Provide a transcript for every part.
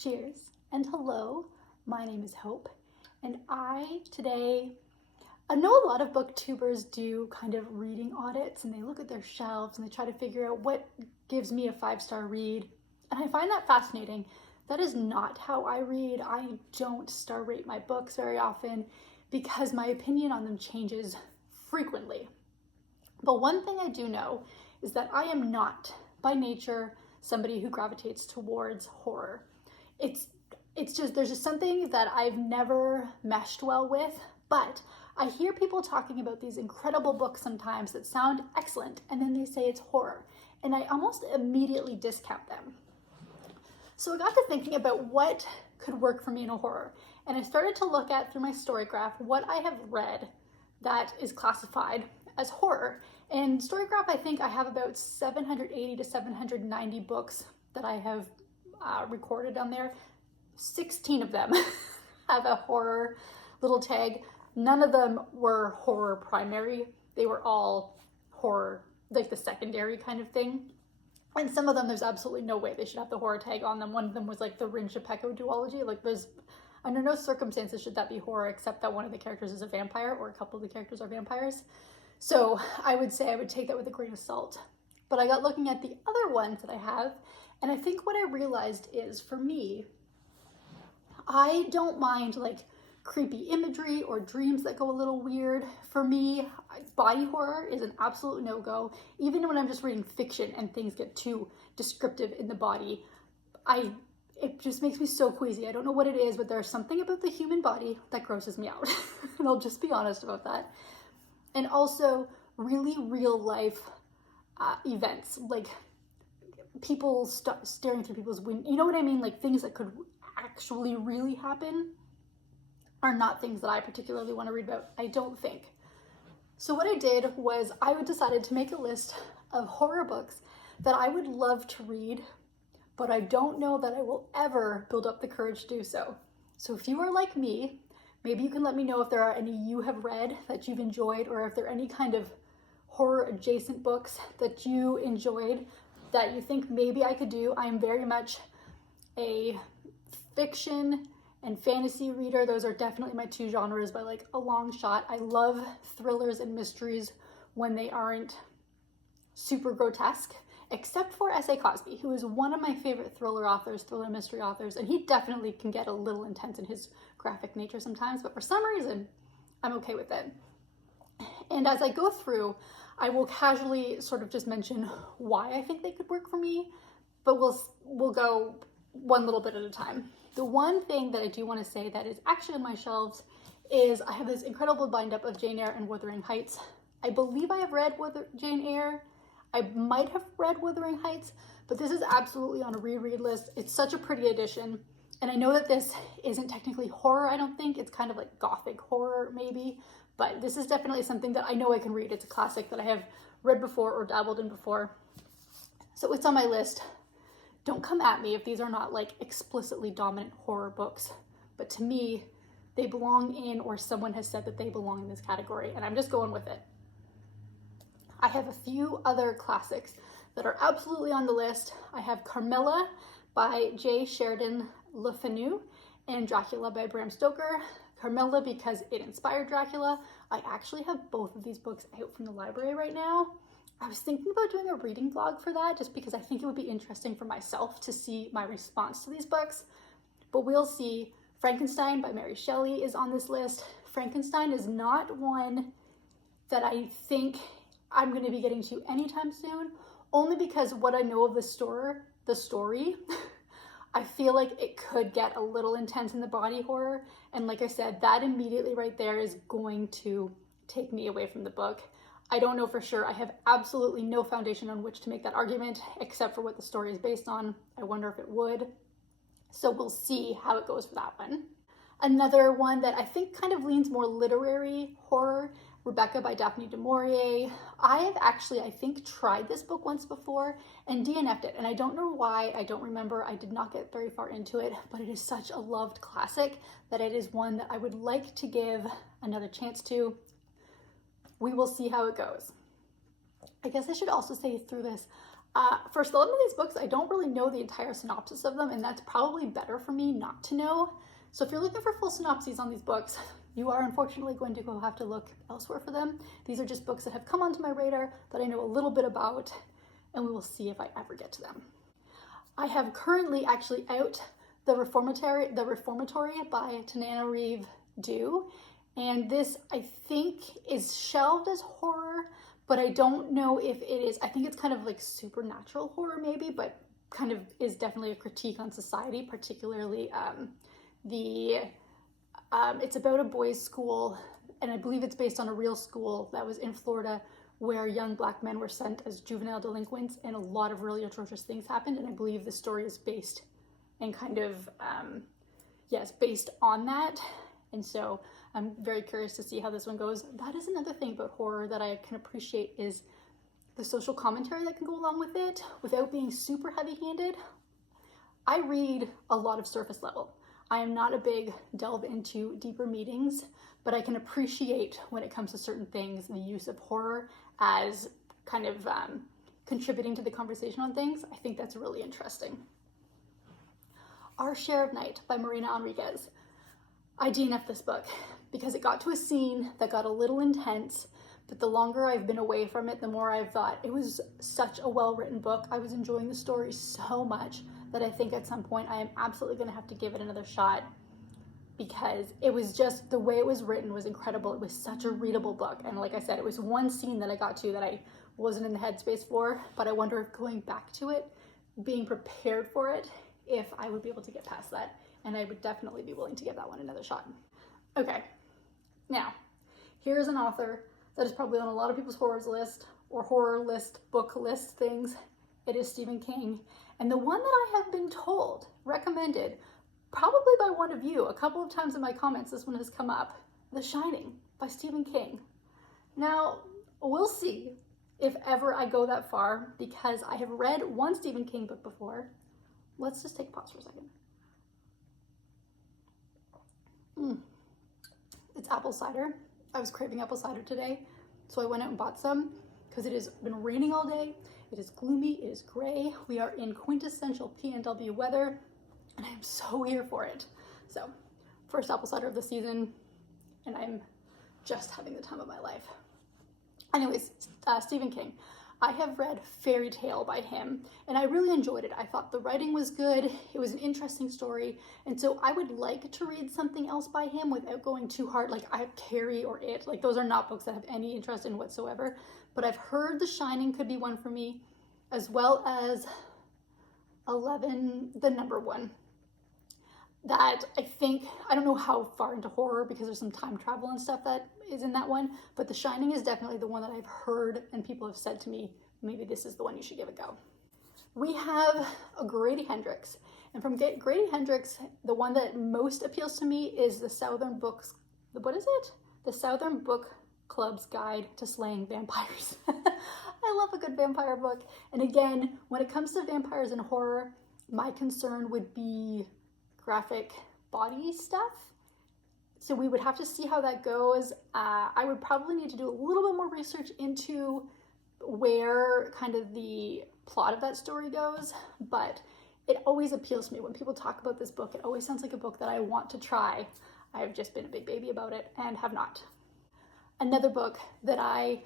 Cheers and hello, my name is Hope, and I know a lot of booktubers do kind of reading audits and they look at their shelves and they try to figure out what gives me a 5-star read, and I find that fascinating. That is not how I read. I don't star rate my books very often because my opinion on them changes frequently. But one thing I do know is that I am not, by nature, somebody who gravitates towards horror. There's just something that I've never meshed well with, but I hear people talking about these incredible books sometimes that sound excellent, and then they say it's horror, and I almost immediately discount them. So I got to thinking about what could work for me in a horror, and I started to look at, through my Storygraph, what I have read that is classified as horror. And Storygraph, I think I have about 780 to 790 books that I have recorded on there. 16 of them have a horror little tag. None of them were horror primary. They were all horror, like the secondary kind of thing. And some of them, there's absolutely no way they should have the horror tag on them. One of them was like the Rin Shapeko duology. Like, there's, under no circumstances should that be horror, except that one of the characters is a vampire or a couple of the characters are vampires. So I would say I would take that with a grain of salt. But I got looking at the other ones that I have, and I think what I realized is, for me, I don't mind like creepy imagery or dreams that go a little weird. For me, body horror is an absolute no-go. Even when I'm just reading fiction and things get too descriptive in the body, it just makes me so queasy. I don't know what it is, but there's something about the human body that grosses me out. And I'll just be honest about that. And also really real life events, like people staring through people's windows. You know what I mean? Like things that could actually really happen are not things that I particularly want to read about, I don't think. So what I did was I decided to make a list of horror books that I would love to read, but I don't know that I will ever build up the courage to do so. So if you are like me, maybe you can let me know if there are any you have read that you've enjoyed, or if there are any kind of horror adjacent books that you enjoyed that you think maybe I could do. I am very much a fiction and fantasy reader. Those are definitely my two genres by like a long shot. I love thrillers and mysteries when they aren't super grotesque, except for S.A. Cosby, who is one of my favorite thriller mystery authors, and he definitely can get a little intense in his graphic nature sometimes, but for some reason, I'm okay with it. And as I go through, I will casually sort of just mention why I think they could work for me, but we'll go one little bit at a time. The one thing that I do want to say that is actually on my shelves is I have this incredible bind-up of Jane Eyre and Wuthering Heights. I believe I have read Jane Eyre. I might have read Wuthering Heights, but this is absolutely on a reread list. It's such a pretty edition. And I know that this isn't technically horror, I don't think. It's kind of like gothic horror, maybe. But this is definitely something that I know I can read. It's a classic that I have read before or dabbled in before. So it's on my list. Don't come at me if these are not like explicitly dominant horror books. But to me, they belong in, or someone has said that they belong in this category, and I'm just going with it. I have a few other classics that are absolutely on the list. I have Carmilla by J. Sheridan Le Fanu and Dracula by Bram Stoker. Carmilla because it inspired Dracula. I actually have both of these books out from the library right now. I was thinking about doing a reading vlog for that, just because I think it would be interesting for myself to see my response to these books, but we'll see. Frankenstein by Mary Shelley is on this list. Frankenstein is not one that I think I'm going to be getting to anytime soon, only because what I know of the story, I feel like it could get a little intense in the body horror. And like I said, that immediately right there is going to take me away from the book. I don't know for sure. I have absolutely no foundation on which to make that argument, except for what the story is based on. I wonder if it would. So we'll see how it goes for that one. Another one that I think kind of leans more literary horror, Rebecca by Daphne du Maurier. I have actually, I think, tried this book once before and DNF'd it, and I don't know why. I don't remember. I did not get very far into it, but it is such a loved classic that it is one that I would like to give another chance to. We will see how it goes. I guess I should also say through this, For some of these books, I don't really know the entire synopsis of them, and that's probably better for me not to know. So if you're looking for full synopses on these books, you are unfortunately going to go have to look elsewhere for them. These are just books that have come onto my radar that I know a little bit about, and we will see if I ever get to them. I have currently actually out The Reformatory by Tananarive Due, and this I think is shelved as horror, but I don't know if it is. I think it's kind of like supernatural horror maybe, but kind of is definitely a critique on society, particularly it's about a boys' school, and I believe it's based on a real school that was in Florida where young black men were sent as juvenile delinquents, and a lot of really atrocious things happened, and I believe the story is based and kind of, yes, based on that. And so I'm very curious to see how this one goes. That is another thing about horror that I can appreciate, is the social commentary that can go along with it without being super heavy-handed. I read a lot of surface level. I am not a big delve into deeper meanings, but I can appreciate when it comes to certain things, the use of horror as kind of contributing to the conversation on things. I think that's really interesting. Our Share of Night by Marina Enriquez. I DNF'd this book because it got to a scene that got a little intense, but the longer I've been away from it, the more I've thought it was such a well-written book. I was enjoying the story so much that I think at some point I am absolutely going to have to give it another shot, because it was just, the way it was written was incredible. It was such a readable book. And like I said, it was one scene that I got to that I wasn't in the headspace for, but I wonder if going back to it, being prepared for it, if I would be able to get past that. And I would definitely be willing to give that one another shot. Okay, now, here's an author that is probably on a lot of people's horrors list, or horror list, book list things. It is Stephen King. And the one that I have been told, recommended, probably by one of you, a couple of times in my comments, this one has come up, The Shining by Stephen King. Now, we'll see if ever I go that far, because I have read one Stephen King book before. Let's just take a pause for a second. It's apple cider. I was craving apple cider today, so I went out and bought some, because it has been raining all day. It is gloomy, it is gray. We are in quintessential PNW weather, and I am so here for it. So, first apple cider of the season, and I'm just having the time of my life. Anyways, Stephen King. I have read Fairy Tale by him, and I really enjoyed it. I thought the writing was good, it was an interesting story, and so I would like to read something else by him without going too hard, like I have Carrie or It. Like, those are not books that I have any interest in whatsoever, but I've heard The Shining could be one for me, as well as 11, the number one. That I think, I don't know how far into horror, because there's some time travel and stuff that is in that one, but The Shining is definitely the one that I've heard and people have said to me, maybe this is the one you should give a go. We have a Grady Hendrix, and from Grady Hendrix, the one that most appeals to me is the Southern Book Club's Guide to Slaying Vampires. I love a good vampire book, and again, when it comes to vampires and horror, my concern would be graphic body stuff. So we would have to see how that goes. I would probably need to do a little bit more research into where kind of the plot of that story goes, but it always appeals to me when people talk about this book. It always sounds like a book that I want to try. I've just been a big baby about it and have not. Another book that I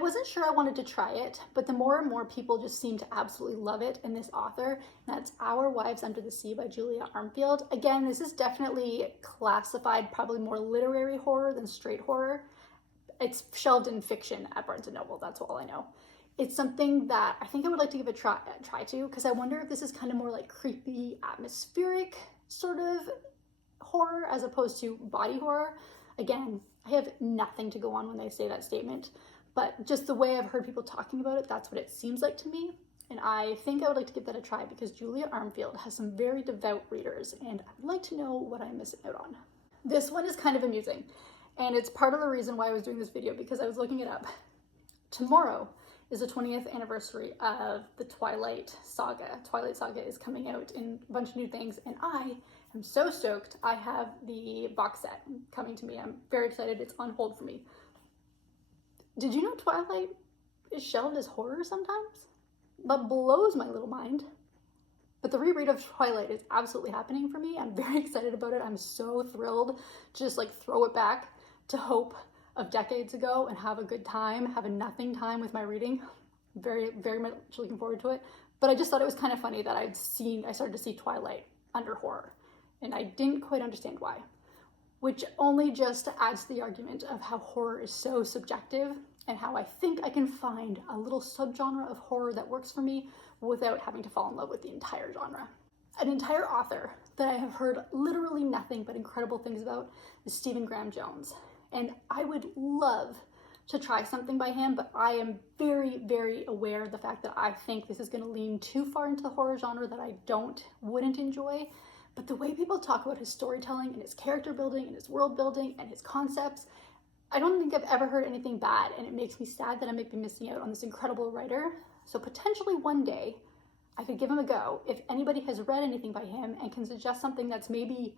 wasn't sure I wanted to try it, but the more and more people just seem to absolutely love it, and this author, and that's Our Wives Under the Sea by Julia Armfield. Again, this is definitely classified probably more literary horror than straight horror. It's shelved in fiction at Barnes & Noble, that's all I know. It's something that I think I would like to give a try to, because I wonder if this is kind of more like creepy, atmospheric sort of horror as opposed to body horror. Again, I have nothing to go on when they say that statement, but just the way I've heard people talking about it, that's what it seems like to me. And I think I would like to give that a try, because Julia Armfield has some very devout readers, and I'd like to know what I'm missing out on. This one is kind of amusing, and it's part of the reason why I was doing this video, because I was looking it up. Tomorrow is the 20th anniversary of the Twilight Saga. Twilight Saga is coming out in a bunch of new things, and I am so stoked. I have the box set coming to me. I'm very excited. It's on hold for me. Did you know Twilight is shelved as horror sometimes. That blows my little mind. But the reread of Twilight is absolutely happening for me. I'm very excited about it. I'm so thrilled to just like throw it back to Hope of decades ago and have a good time, have a nothing time with my reading. Very, very much looking forward to it. But I just thought it was kind of funny that I started to see Twilight under horror, and I didn't quite understand why, which only just adds to the argument of how horror is so subjective and how I think I can find a little subgenre of horror that works for me without having to fall in love with the entire genre. An entire author that I have heard literally nothing but incredible things about is Stephen Graham Jones. And I would love to try something by him, but I am very, very aware of the fact that I think this is going to lean too far into the horror genre that I wouldn't enjoy. But the way people talk about his storytelling and his character building and his world building and his concepts, I don't think I've ever heard anything bad, and it makes me sad that I might be missing out on this incredible writer. So potentially one day I could give him a go. If anybody has read anything by him and can suggest something that's maybe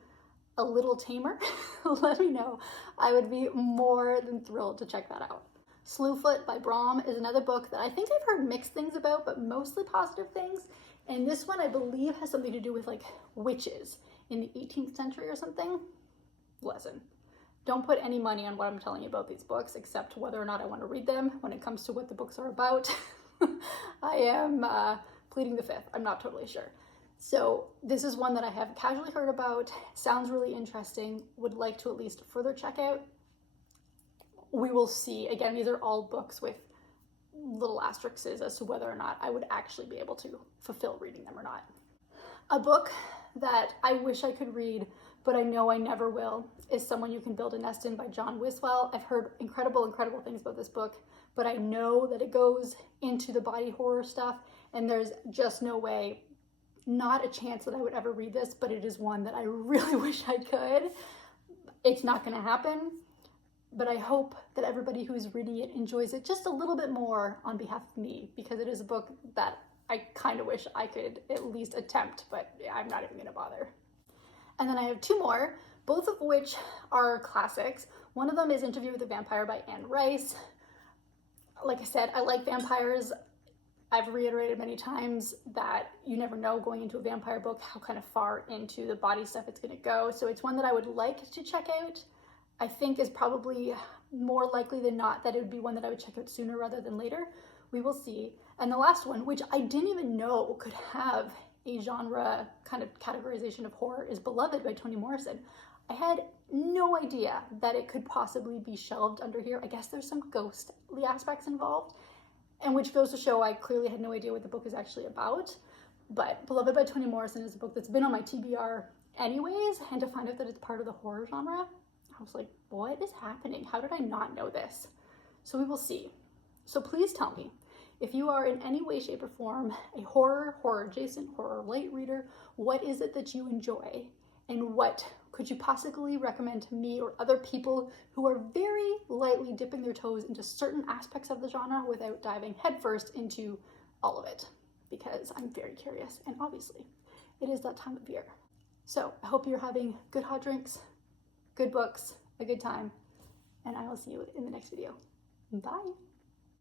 a little tamer, let me know. I would be more than thrilled to check that out. Slewfoot by Brom is another book that I think I've heard mixed things about, but mostly positive things. And this one I believe has something to do with like witches in the 18th century or something. Listen, don't put any money on what I'm telling you about these books, except whether or not I want to read them. When it comes to what the books are about, I am pleading the fifth. I'm not totally sure. So this is one that I have casually heard about, sounds really interesting, would like to at least further check out. We will see. Again, these are all books with little asterisks as to whether or not I would actually be able to fulfill reading them or not. A book that I wish I could read, but I know I never will, is Someone You Can Build a Nest In by John Wiswell. I've heard incredible things about this book, but I know that it goes into the body horror stuff, and there's just no way, not a chance that I would ever read this, but it is one that I really wish I could. It's not going to happen, but I hope that everybody who's reading it enjoys it just a little bit more on behalf of me, because it is a book that I kind of wish I could at least attempt, but I'm not even going to bother. And then I have two more, both of which are classics. One of them is Interview with the Vampire by Anne Rice. Like I said, I like vampires. I've reiterated many times that you never know going into a vampire book how kind of far into the body stuff it's going to go. So it's one that I would like to check out. I think is probably more likely than not that it would be one that I would check out sooner rather than later. We will see. And the last one, which I didn't even know could have a genre kind of categorization of horror, is Beloved by Toni Morrison. I had no idea that it could possibly be shelved under here. I guess there's some ghostly aspects involved, and which goes to show I clearly had no idea what the book is actually about. But Beloved by Toni Morrison is a book that's been on my TBR anyways, and to find out that it's part of the horror genre, I was like, what is happening? How did I not know this? So we will see. So please tell me, if you are in any way, shape, or form a horror adjacent, horror light reader, what is it that you enjoy? And what could you possibly recommend to me or other people who are very lightly dipping their toes into certain aspects of the genre without diving headfirst into all of it? Because I'm very curious, and obviously it is that time of year. So I hope you're having good hot drinks, good books, a good time, and I will see you in the next video. Bye.